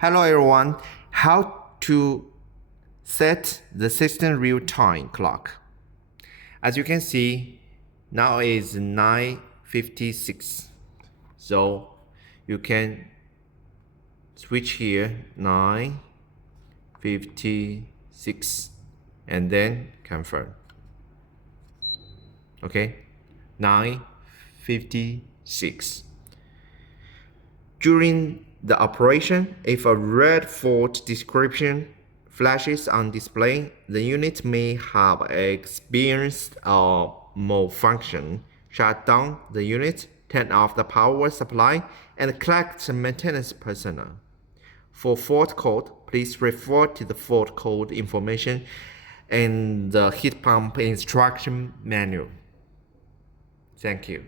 Hello everyone, how to set the system real-time clock. As you can see, now is 9:56. So you can switch here 9:56 and then confirm. Okay, 9:56. During the operation, if a red fault description flashes on display, the unit may have experienced a malfunction. Shut down the unit, turn off the power supply, and collect maintenance personnel. For fault code, please refer to the fault code information in the heat pump instruction manual. Thank you.